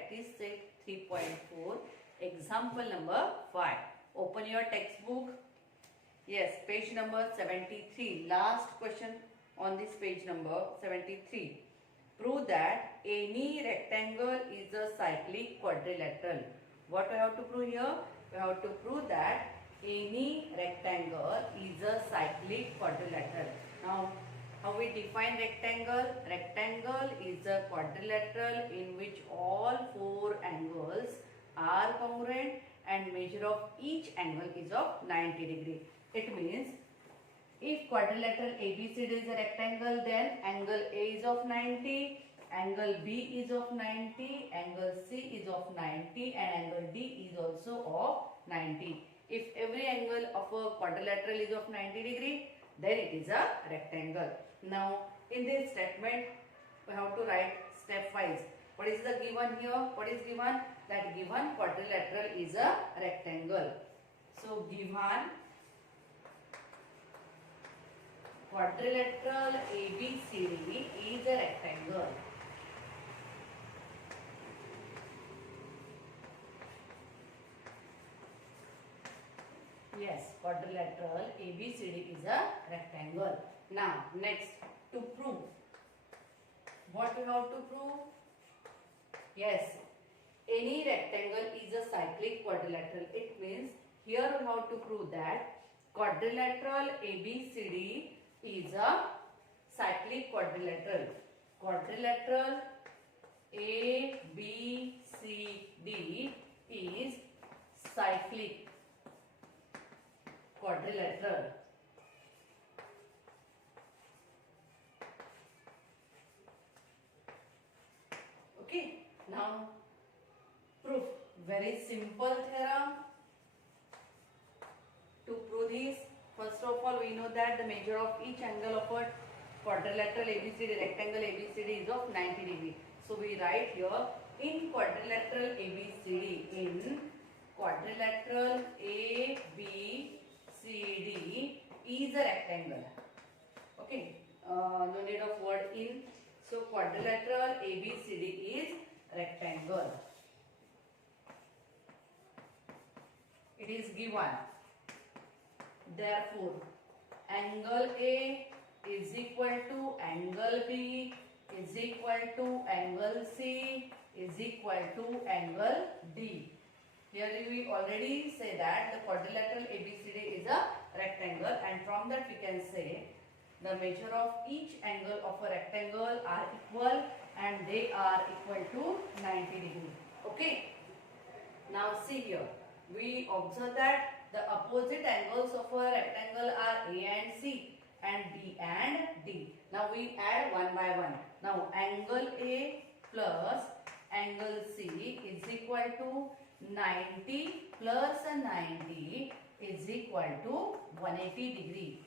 practice set 3.4, example number 5. Open your textbook. Yes, page number 73. Last question on this page number 73. Prove that any rectangle is a cyclic quadrilateral. What we have to prove here? We have to prove that any rectangle is a cyclic quadrilateral. Now, how we define rectangle? Rectangle is a quadrilateral in which all four angles are congruent and measure of each angle is of 90 degree. It means if quadrilateral ABCD is a rectangle, then angle A is of 90, angle B is of 90, angle C is of 90 and angle D is also of 90. If every angle of a quadrilateral is of 90 degree, then it is a rectangle. Now in this statement we have to write stepwise. What is the given here? What is given? That given quadrilateral is a rectangle. So given quadrilateral ABCD is a rectangle. Yes, quadrilateral ABCD is a rectangle. Now, next to prove. What we have to prove? Yes, any rectangle is a cyclic quadrilateral. It means here we have to prove that quadrilateral ABCD is a cyclic quadrilateral. Quadrilateral ABCD is cyclic quadrilateral. Okay, now proof. Very simple theorem. To prove this, first of all, we know that the measure of each angle of a quadrilateral ABCD, rectangle ABCD is of 90 degree. So we write here in quadrilateral ABCD, in quadrilateral ABCD is a rectangle. Okay, no need of word in. So quadrilateral ABCD is rectangle. It is given. Therefore, angle A is equal to angle B is equal to angle C is equal to angle D. Here we already say that the quadrilateral ABCD is a rectangle, and from that we can say the measure of each angle of a rectangle are equal and they are equal to 90 degree. Okay. Now see here. We observe that the opposite angles of a rectangle are A and C and B and D. Now we add one by one. Now angle A plus angle C is equal to 90 plus 90 is equal to 180 degree.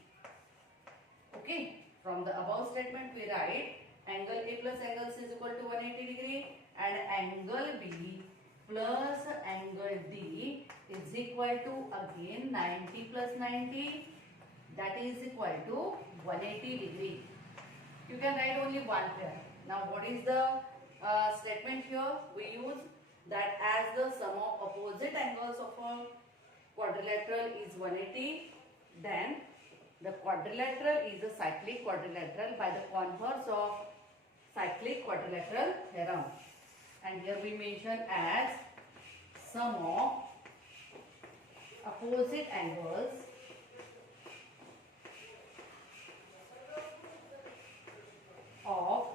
Okay. From the above statement we write angle A plus angle C is equal to 180 degree and angle B plus angle D is equal to again 90 plus 90, that is equal to 180 degree. You can write only one pair. Now what is the statement here? We use that as the sum of opposite angles of a quadrilateral is 180, then the quadrilateral is a cyclic quadrilateral by the converse of cyclic quadrilateral theorem. And here we mention as sum of opposite angles of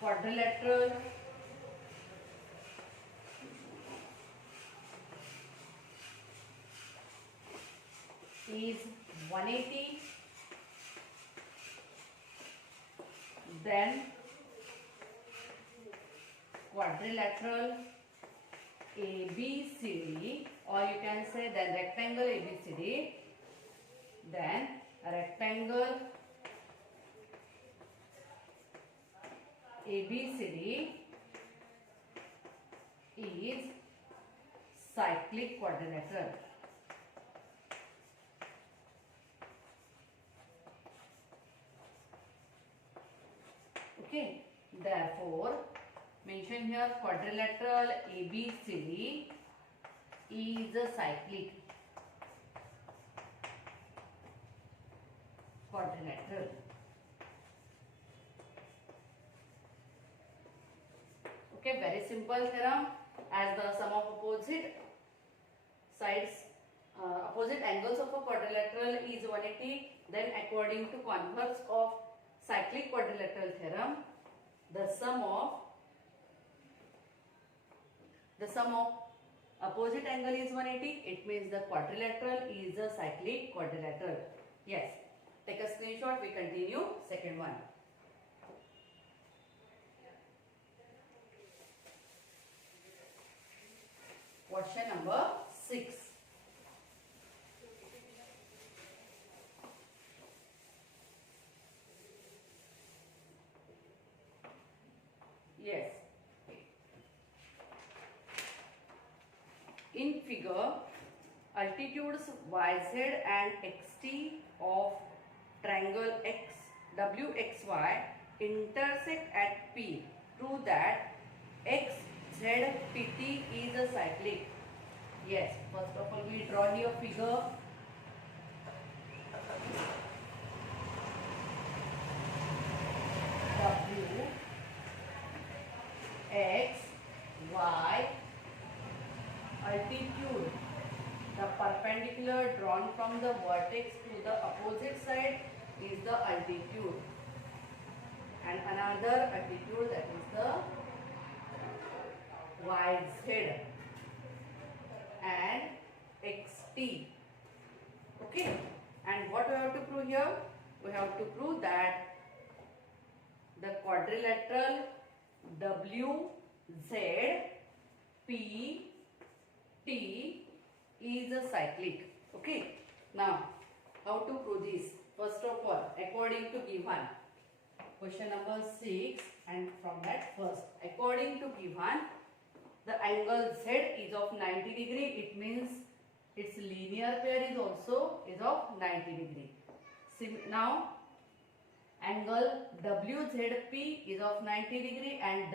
quadrilateral is 180, then quadrilateral ABCD, or you can say then rectangle ABCD, then rectangle ABCD is cyclic quadrilateral. Okay, therefore Mention here quadrilateral ABCD is a cyclic quadrilateral. Okay, very simple theorem. As the sum of opposite sides, opposite angles of a quadrilateral is 180, then according to converse of cyclic quadrilateral theorem, the sum of opposite angle is 180. It means the quadrilateral is a cyclic quadrilateral. Yes. Take a screenshot. We continue. Second one. Question number 6. Yes. In figure, altitudes yz and xt of triangle WXY intersect at P. Prove that XZPT is a cyclic. Yes, first of all we draw here figure. W, X, Y, altitude. The perpendicular drawn from the vertex to the opposite side is the altitude, and another altitude, that is the YZ and XT. Okay, and what we have to prove here? We have to prove that the quadrilateral WZPT is a cyclic. Okay, now how to prove this? First of all, according to given question number 6, and from that first, according to given, the angle Z is of 90 degree. It means its linear pair is also of 90 degree. Now angle WZP is of 90 degree and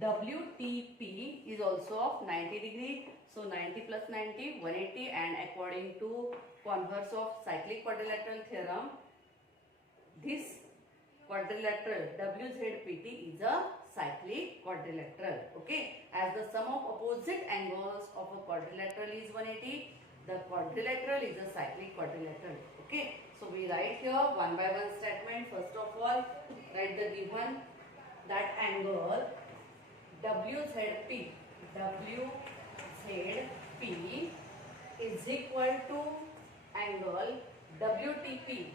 WTP is also of 90 degree. So 90 plus 90, 180, and according to converse of cyclic quadrilateral theorem, this quadrilateral WZPT is a cyclic quadrilateral. Okay, as the sum of opposite angles of a quadrilateral is 180, the quadrilateral is a cyclic quadrilateral. Okay, so we write here one by one statement. First of all, write the given that angle WZP is equal to angle WTP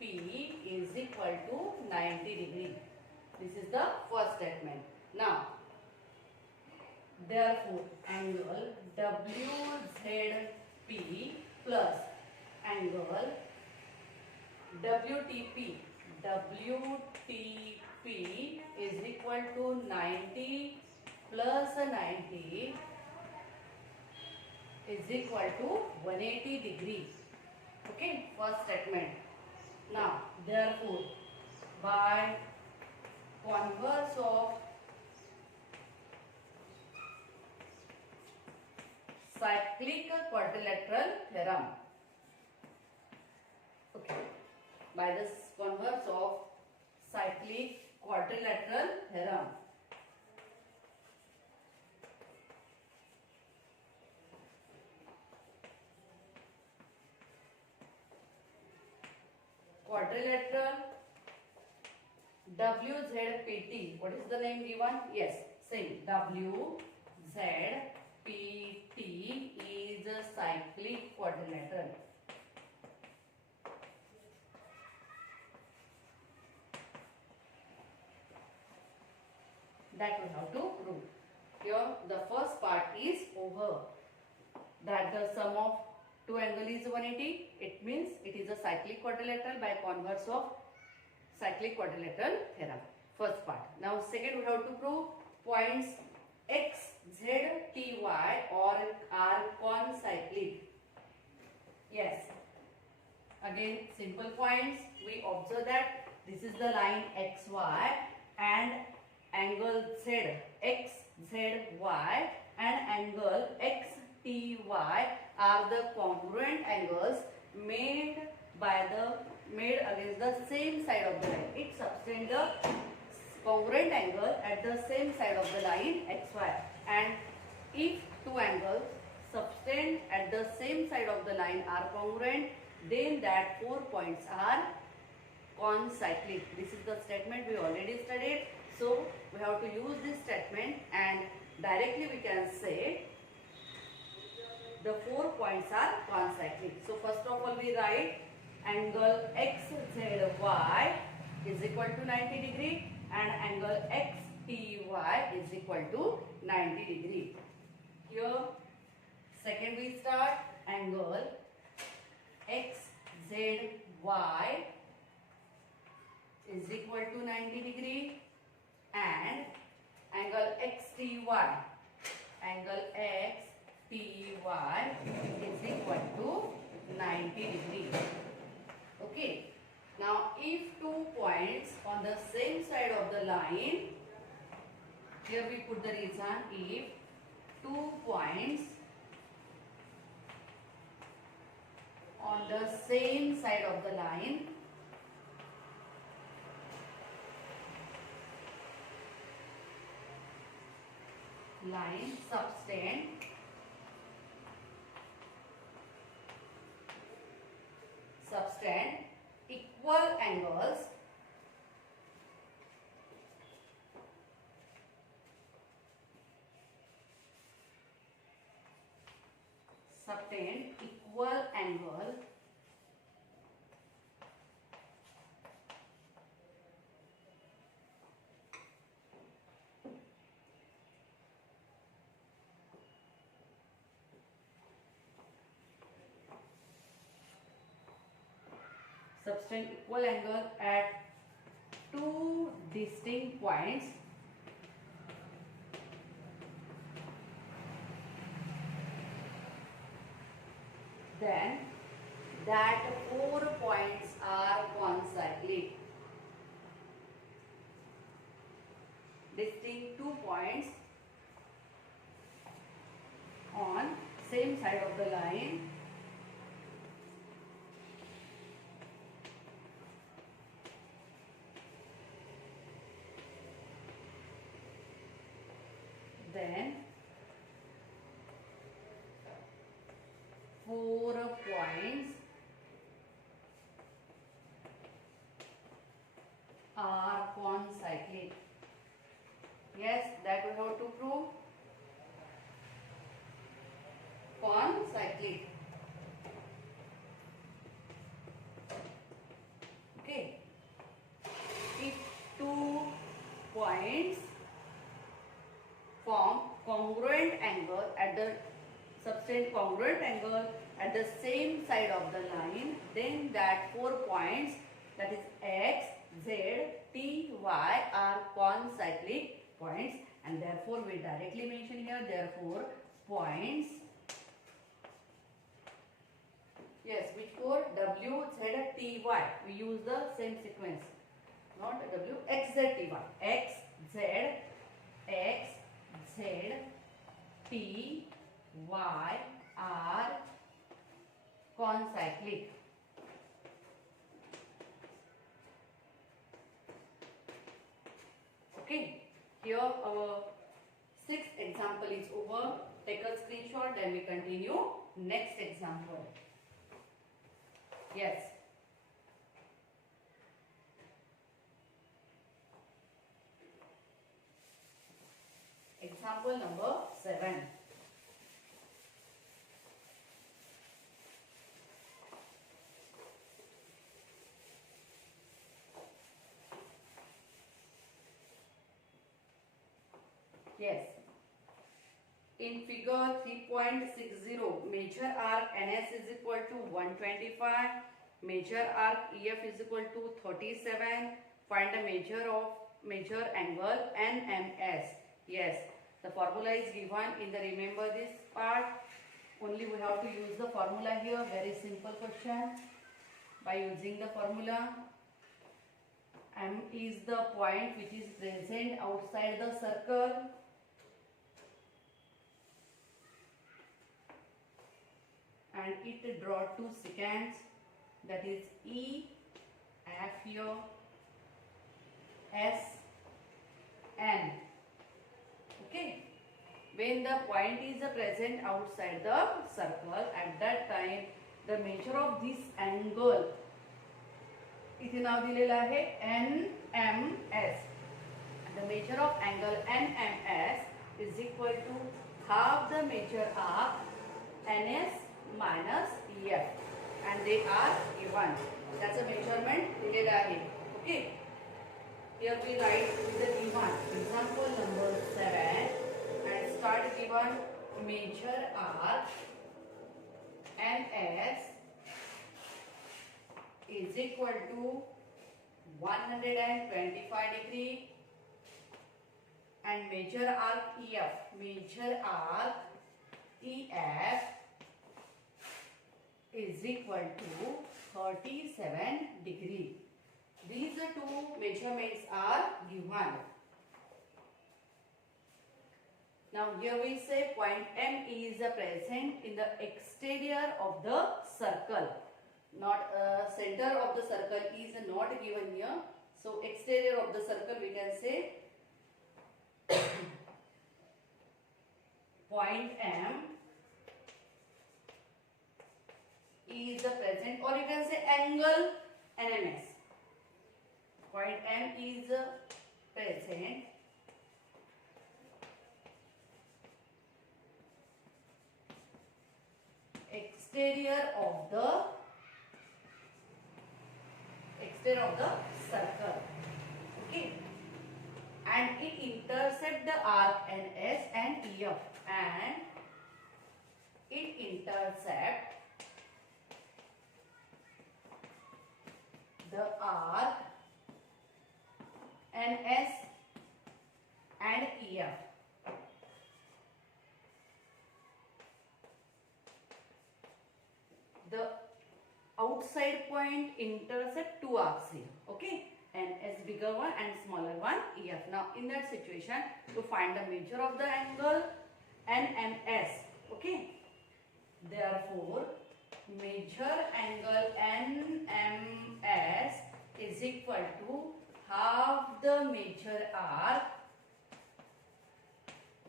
is equal to 90 degree. This is the first statement. Now, therefore, angle WZP plus angle WTP is equal to 90 plus 90 is equal to 180 degree. Okay, first statement. Now, therefore, by converse of cyclic quadrilateral theorem. Okay, by this converse of cyclic quadrilateral theorem, quadrilateral WZPT. What is the name given? Yes, same. WZPT is a cyclic quadrilateral. That we have to prove. Here the first part is over. That the sum of two angles is 180. It means it is a cyclic quadrilateral by converse of cyclic quadrilateral theorem. First part. Now second we have to prove points X, Z, T, Y are concyclic. Yes. Again simple points. We observe that this is the line XY and angle Z, XZY and angle XTY are the congruent angles made against the same side of the line. It subtends the congruent angle at the same side of the line XY, and if two angles subtend at the same side of the line are congruent, then that 4 points are concyclic. This is the statement we already studied. So we have to use this statement and directly we can say the 4 points are concyclic. So first of all we write angle XZY is equal to 90 degree and angle XTY is equal to 90 degree. Here second we start angle XZY is equal to 90 degree and angle XTY is equal to 90 degree. Okay. Now if 2 points on the same side of the line, here we put the reason, if 2 points on the same side of the line subtend equal angles at two distinct points, then that 4 points are concyclic. Distinct 2 points on same side of the line then 4 points are concyclic. Yes, that we have to prove. Concyclic. Okay. If 2 points form congruent angle at the subtend congruent angle at the same side of the line, then that 4 points, that is X, Z, T, Y are concyclic points, and therefore we directly mention here, therefore points, yes, which for W, Z, T, Y, we use the same sequence, not W, X, Z, T, Y, X, Z, T, Y are concyclic. Okay, here our 6th example is over. Take a screenshot, then we continue next example. Yes. Example number 7. Yes. In figure 3.60, major arc NS is equal to 125, major arc EF is equal to 37. Find the major angle NMS. Yes, the formula is given in the remember this part. Only we have to use the formula here. Very simple question. By using the formula, M is the point which is present outside the circle. And it draw two secants, that is E, F here, S, N. Okay. When the point is present outside the circle, at that time the measure of this angle इथे नाव दिलेलं आहे NMS. The measure of angle NMS is equal to half the measure arc NS minus EF, and they are given. That's a measurement दिलेलं आहे. Okay. Here we write with the given example number 7 and start given measure arc NS is equal to 125 degree and measure arc EF is equal to 37 degree. These two measurements are given. Now here we say point M is present in the exterior of the circle. Not center of the circle is not given here. So exterior of the circle we can say point M is the present, or you can say angle NMS. Point M is present exterior of the circle. Okay, and it intercept the arc NS and EF, and it intercept the arc NS and EF. The outside point intercept two arcs here. Okay, NS bigger one and smaller one EF. Now in that situation, to find the measure of the angle NMS. Okay, therefore measure angle NMS is equal to half the measure arc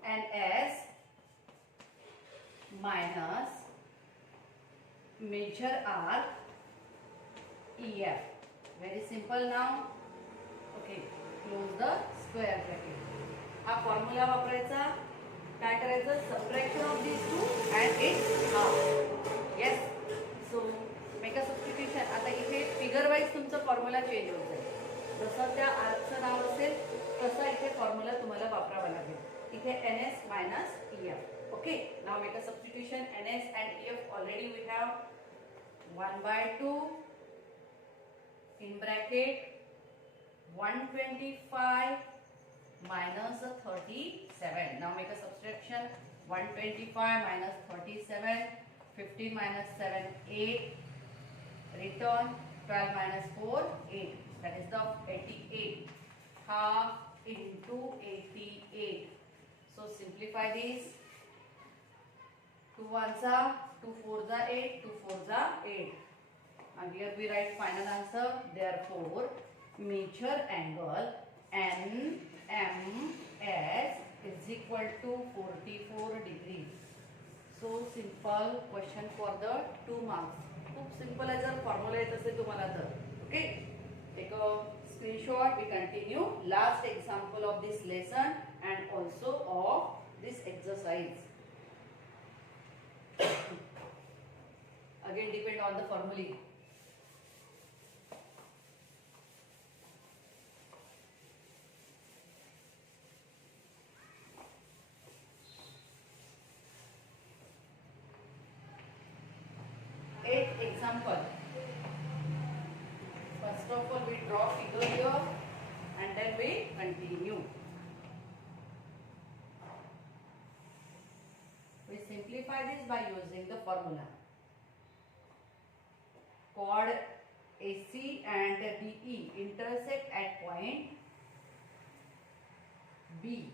NS minus measure arc EF. Very simple now. Okay, close the square bracket. हा formula वापरायचा. काय करायचं? Subtraction of these two and its half. Yes. So make a substitution. आता इथे figure wise तुमचा formula change होत जाईल. जसं त्या आर्कचं नाव असेल तसा इथे फॉर्म्युला तुम्हाला वापरावा लागेल. इथे NS minus EF. Okay. Now make a substitution. NS and EF already we have 1/2 in bracket 125 minus 37. Now make a subtraction. 125 minus 37. 15 minus 7, 8. Return 12 minus 4, 8. That is the 88. Half into 88. So simplify this. 2 ones are 2 4s are 8. 2 4s are 8. And here we write final answer. Therefore, measure angle NMS is equal to 44 degrees. So simple question for the 2 marks. खूप simple आहे जर formula येत असेल तुम्हाला तर. Okay. Take a screenshot. We continue last example of this lesson and also of this exercise. Again depend on the formula. Example. First of all, we draw figure here and then we continue. We simplify this by using the formula. Chord AC and DE intersect at point B.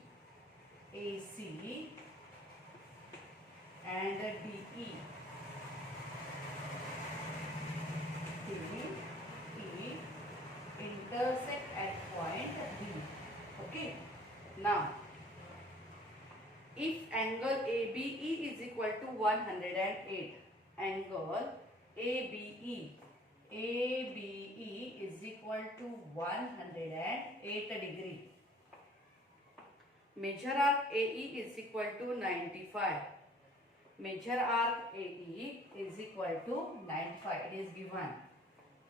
AC and DE intersect at point B. Okay. Now, if angle ABE is equal to 108, angle ABE is equal to 108 degree. Major arc AE is equal to 95. Major arc AE is equal to 95. It is given.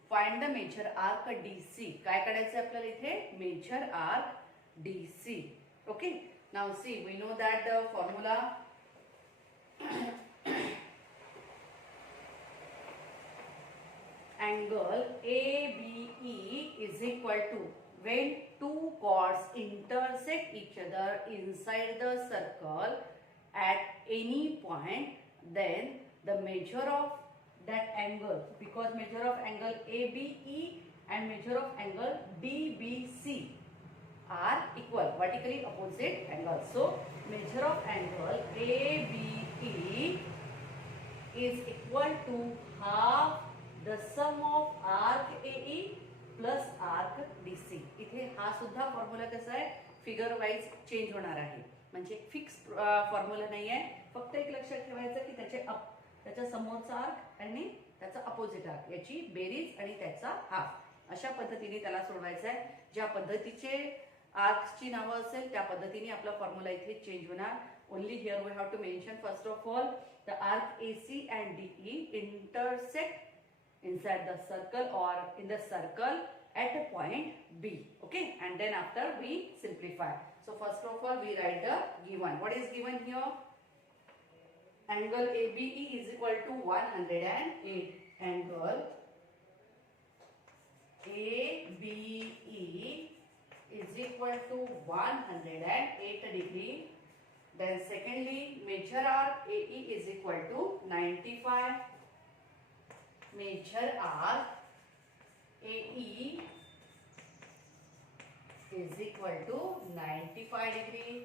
Find the major arc DC. काय काढायचं आपल्याला इथे? Major arc DC. Okay. Now see, we know that the formula angle ABE is equal to, when two chords intersect each other inside the circle at any point, then the measure of that angle, because measure of angle ABE and measure of angle DBC are equal, vertically opposite angles. So measure of angle ABE is equal to half the sum of arc AE plus arc DC. इथे हा सुद्धा formula कसा आहे, figure wise change होणार आहे, म्हणजे fix formula नाही आहे. फक्त एक लक्षात ठेवायचं की त्याच्या समोरचा आर्क आणि त्याचा अपोजिट आर्क याची बेरीज आणि त्याचा हाफ अशा पद्धतीने त्याला सोडवायचं आहे. ज्या पद्धतीचे आर्क्सची नावं असेल त्या पद्धतीने आपला फॉर्म्युला इथे चेंज होणार. Only here we have to mention first of all the arc AC and DE intersect inside the circle or in the circle at a point B. Okay, and then after we simplify. So first of all we write the given. What is given here? Angle ABE is equal to 108. Angle ABE is equal to 108 degree. Then secondly, major arc AE is equal to 95. Major arc AE is equal to 95 degree.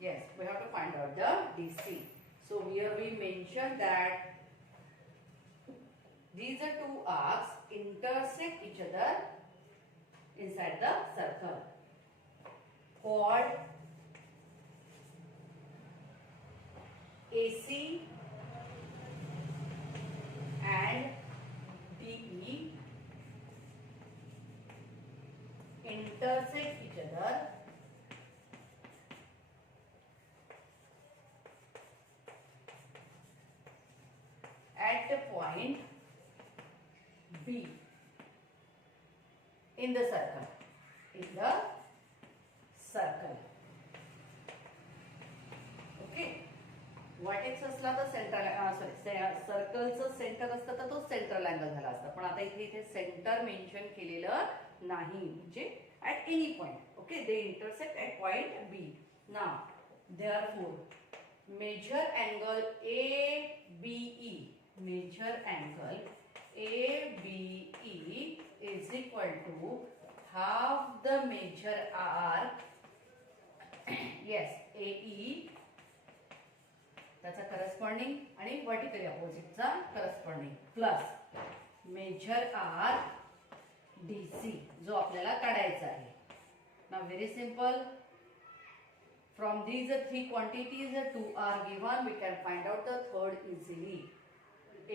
Yes, we have to find out the DC. So here we mention that these are two arcs intersect each other inside the circle. Chord AC and DE intersect each other at the point B in the circle. In the circle. Okay. Vertex असला तर सर्कलचं centre असतं तर तो central angle झाला असता, पण आता इथे सेंटर मेन्शन केलेलं नाही, म्हणजे at any point. Okay, they intersect at point B. Now therefore major angle ABE, major angle ABE is equal to half the major arc yes AE त्याचा करस्पॉन्डिंग आणि वर्टिकली अपोजिटचा corresponding plus major arc DC जो आपल्याला काढायचा आहे. Now very simple, from these three quantities 2 are given, we can find out the third easily.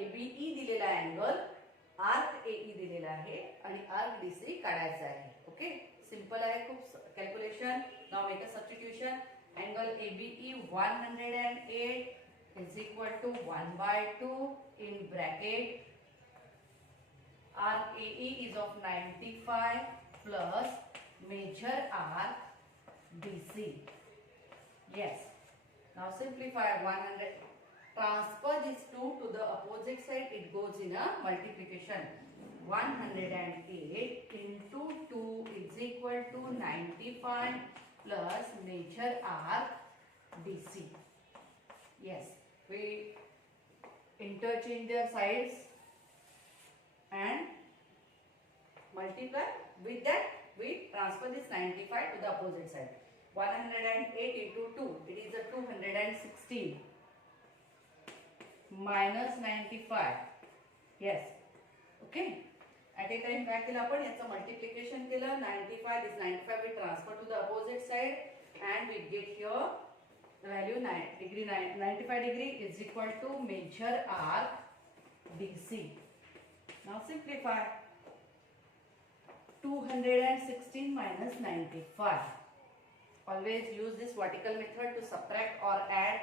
ABE दिलेला angle, arc AE दिलेला आहे आणि आर्क DC काढायचा आहे. ओके, सिंपल आहे खूप calculation. Now make a substitution. Angle ABE 108 is equal to 1/2 in bracket. Arc AE is of 95 plus major arc DC. Yes. Now simplify 100. Transfer this 2 to the opposite side. It goes in a multiplication. 108 into 2 is equal to 95 plus major arc DC. Yes, we interchange their sides and multiply with that, we transfer this 95 to the opposite side. 108 into 2, it is a 216 minus 95. Yes, okay. At a time काय केलं आपण याचं multiplication केलं. 95, this 95 we transfer to the opposite side and we get here the value 95 degree is equal to major arc DC. Now simplify. 216 minus 95. Always use this vertical method to subtract or add.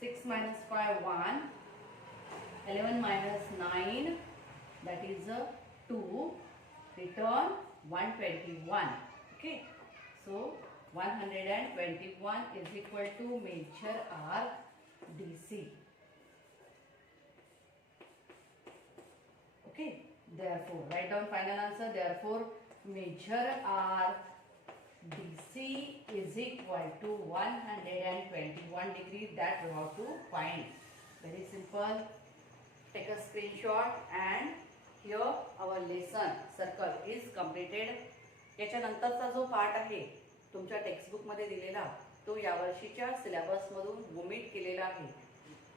6 minus 5, 1. 11 minus 9, that is a 2. Return 121. Okay. So 121 is equal to major arc DC. Okay. Therefore, write down final answer. Therefore, major arc DC is equal to 121 degree. That we have to find. Very simple. Take a screenshot and here our lesson circle is completed. याच्यानंतरचा जो part आहे तुमच्या textbook मध्ये दिलेला तो यावर्षीच्या syllabus मधून vomit केलेला आहे,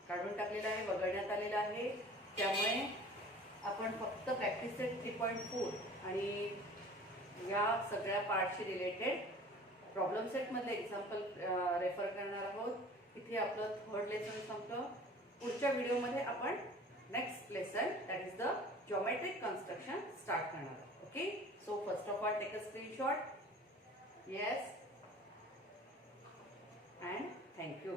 काढून टाकलेला आहे, वगळण्यात आलेला आहे. त्यामुळे आपण फक्त प्रॅक्टिस सेट 3.4 आणि या सगळ्या पार्टशी रिलेटेड प्रॉब्लेम सेट मध्ये एक्झाम्पल रेफर करणार आहोत. इथे आपलं थर्ड लेसन संपलं. पुढच्या व्हिडिओमध्ये आपण next lesson that is the geometric construction start करणार आहोत. Okay. So first of all take a screenshot. Yes and thank you.